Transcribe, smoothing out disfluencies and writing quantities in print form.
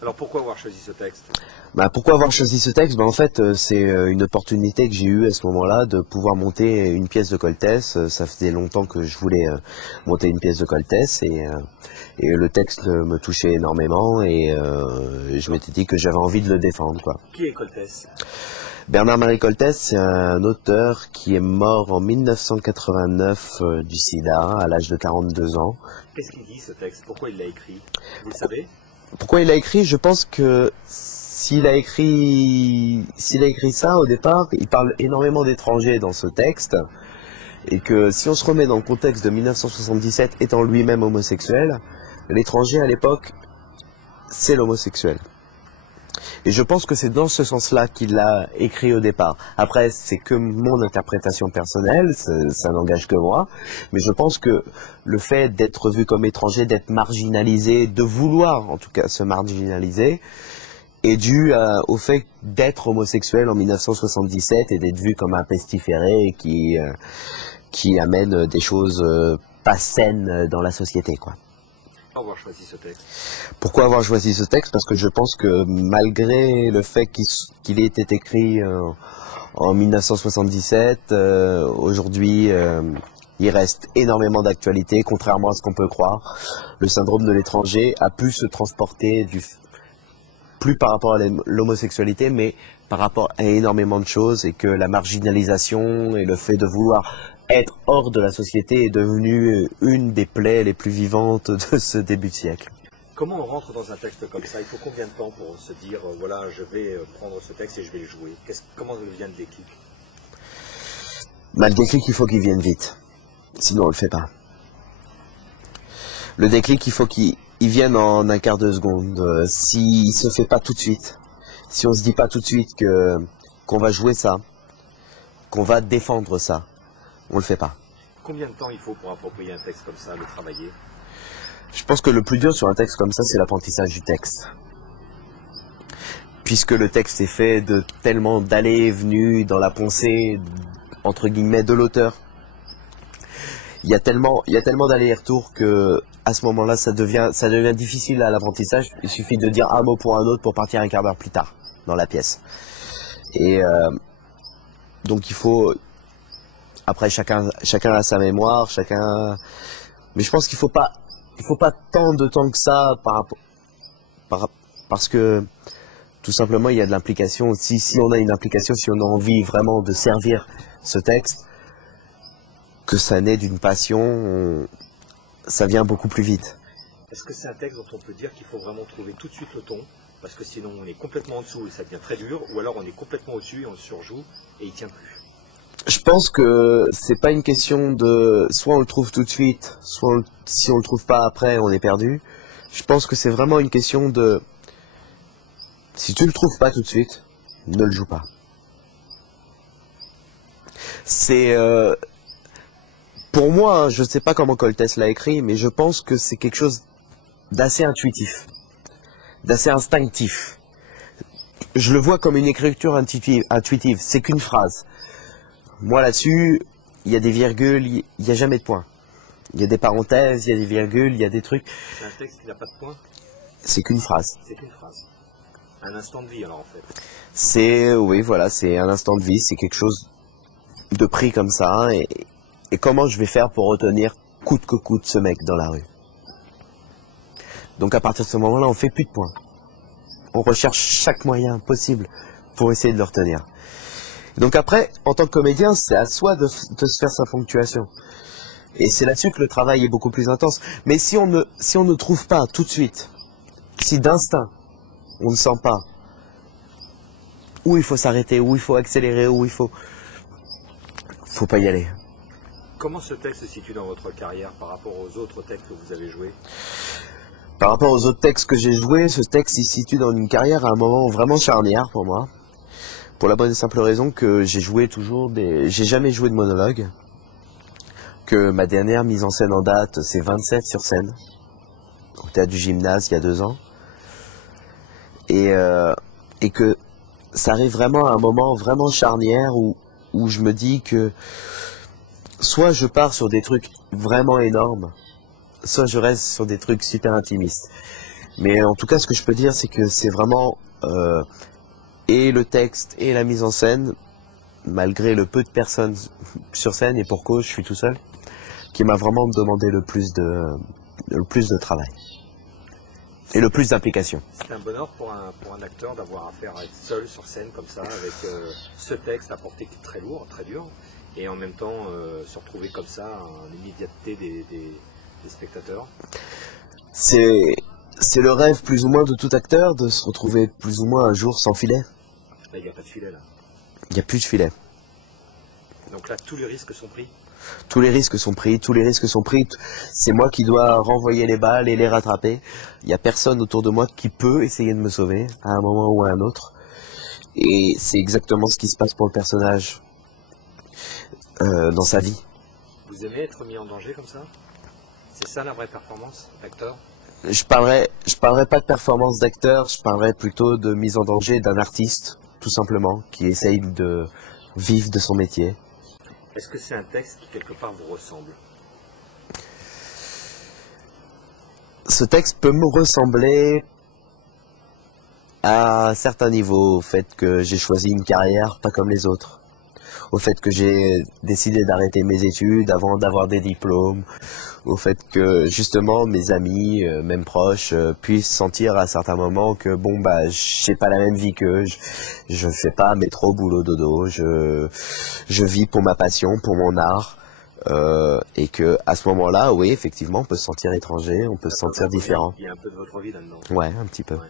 Alors pourquoi avoir choisi ce texte? Pourquoi avoir choisi ce texte? En fait, c'est une opportunité que j'ai eue à ce moment-là de pouvoir monter une pièce de Coltès. Ça faisait longtemps que je voulais monter une pièce de Coltès et le texte me touchait énormément et je m'étais dit que j'avais envie de le défendre, quoi. Qui est Coltès? Bernard-Marie Coltès, c'est un auteur qui est mort en 1989 du sida à l'âge de 42 ans. Qu'est-ce qu'il dit ce texte? Pourquoi il l'a écrit? Vous le savez? Pourquoi il a écrit? Je pense que s'il a écrit ça au départ, il parle énormément d'étrangers dans ce texte, et que si on se remet dans le contexte de 1977 étant lui-même homosexuel, l'étranger à l'époque, c'est l'homosexuel. Et je pense que c'est dans ce sens-là qu'il l'a écrit au départ. Après, c'est que mon interprétation personnelle, ça n'engage que moi. Mais je pense que le fait d'être vu comme étranger, d'être marginalisé, de vouloir en tout cas se marginaliser, est dû au fait d'être homosexuel en 1977 et d'être vu comme un pestiféré qui amène des choses pas saines dans la société, quoi. Avoir choisi ce texte? Pourquoi avoir choisi ce texte? Parce que je pense que malgré le fait qu'il ait été écrit en 1977, aujourd'hui il reste énormément d'actualité, contrairement à ce qu'on peut croire. Le syndrome de l'étranger a pu se transporter plus par rapport à l'homosexualité, mais par rapport à énormément de choses, et que la marginalisation et le fait de vouloir être hors de la société est devenu une des plaies les plus vivantes de ce début de siècle. Comment on rentre dans un texte comme ça? Il faut combien de temps pour se dire, voilà, je vais prendre ce texte et je vais le jouer? Comment vient le déclic? Le déclic, il faut qu'il vienne vite. Sinon, on le fait pas. Le déclic, il faut qu'il vienne en un quart de seconde. S'il se fait pas tout de suite, si on se dit pas tout de suite qu'on va jouer ça, qu'on va défendre ça, on le fait pas. Combien de temps il faut pour approprier un texte comme ça, le travailler? Je pense que le plus dur sur un texte comme ça, c'est l'apprentissage du texte. Puisque le texte est fait de tellement d'allées et venues dans la pensée, entre guillemets, de l'auteur. Il y a tellement d'allers et retours que, à ce moment-là, ça devient difficile à l'apprentissage. Il suffit de dire un mot pour un autre pour partir un quart d'heure plus tard dans la pièce. Et donc il faut... Après, chacun a sa mémoire, mais je pense qu'il faut pas tant de temps que ça parce que tout simplement il y a de l'implication. Si on a une implication, si on a envie vraiment de servir ce texte, que ça naît d'une passion, ça vient beaucoup plus vite. Est-ce que c'est un texte dont on peut dire qu'il faut vraiment trouver tout de suite le ton, parce que sinon on est complètement en dessous et ça devient très dur, ou alors on est complètement au-dessus et on le surjoue et il tient plus? Je pense que c'est pas une question de soit on le trouve tout de suite, soit si on le trouve pas après, on est perdu. Je pense que c'est vraiment une question de si tu le trouves pas tout de suite, ne le joue pas. C'est pour moi, hein, je sais pas comment Coltès l'a écrit, mais je pense que c'est quelque chose d'assez intuitif, d'assez instinctif. Je le vois comme une écriture intuitive. C'est qu'une phrase. Moi là-dessus, il y a des virgules, il n'y a jamais de points. Il y a des parenthèses, il y a des virgules, il y a des trucs. C'est un texte qui n'a pas de points? C'est qu'une phrase. C'est qu'une phrase. Un instant de vie alors en fait. Oui voilà, c'est un instant de vie, c'est quelque chose de pris comme ça. Et comment je vais faire pour retenir coûte que coûte ce mec dans la rue? Donc à partir de ce moment-là, on fait plus de points. On recherche chaque moyen possible pour essayer de le retenir. Donc après, en tant que comédien, c'est à soi de se faire sa ponctuation. Et c'est là-dessus que le travail est beaucoup plus intense. Mais si on ne trouve pas tout de suite, si d'instinct, on ne sent pas où il faut s'arrêter, où il faut accélérer, où il faut pas y aller. Comment ce texte se situe dans votre carrière par rapport aux autres textes que vous avez joués? Par rapport aux autres textes que j'ai joués, ce texte se situe dans une carrière à un moment vraiment charnière pour moi. Pour la bonne et simple raison que j'ai jamais joué de monologue. Que ma dernière mise en scène en date, c'est 27 sur scène. Au théâtre du Gymnase, il y a 2 ans. Et que ça arrive vraiment à un moment vraiment charnière où je me dis que soit je pars sur des trucs vraiment énormes, soit je reste sur des trucs super intimistes. Mais en tout cas, ce que je peux dire, c'est que c'est vraiment et le texte et la mise en scène, malgré le peu de personnes sur scène, et pour cause, je suis tout seul, qui m'a vraiment demandé le plus de travail. Et le plus d'implication. C'est un bonheur pour un acteur d'avoir affaire à être seul sur scène comme ça, avec ce texte à portée qui est très lourd, très dur, et en même temps se retrouver comme ça à l'immédiateté des spectateurs. C'est le rêve plus ou moins de tout acteur, de se retrouver plus ou moins un jour sans filet. Là, il n'y a pas de filet là. Il n'y a plus de filet. Donc là, tous les risques sont pris. Tous les risques sont pris, tous les risques sont pris. C'est moi qui dois renvoyer les balles et les rattraper. Il n'y a personne autour de moi qui peut essayer de me sauver à un moment ou à un autre. Et c'est exactement ce qui se passe pour le personnage dans sa vie. Vous aimez être mis en danger comme ça? C'est ça la vraie performance d'acteur? Je parlerai pas de performance d'acteur, je parlerai plutôt de mise en danger d'un artiste, tout simplement, qui essaye de vivre de son métier. Est-ce que c'est un texte qui quelque part vous ressemble? Ce texte peut me ressembler à certains niveaux, au fait que j'ai choisi une carrière pas comme les autres, au fait que j'ai décidé d'arrêter mes études avant d'avoir des diplômes, au fait que justement mes amis, même proches, puissent sentir à certains moments que bon bah j'ai pas la même vie qu'eux, je fais pas métro boulot dodo, je vis pour ma passion, pour mon art, et que à ce moment-là, oui effectivement on peut se sentir étranger, on peut se sentir différent. Il y a un peu de votre vie là-dedans. Ouais, un petit peu. Ouais.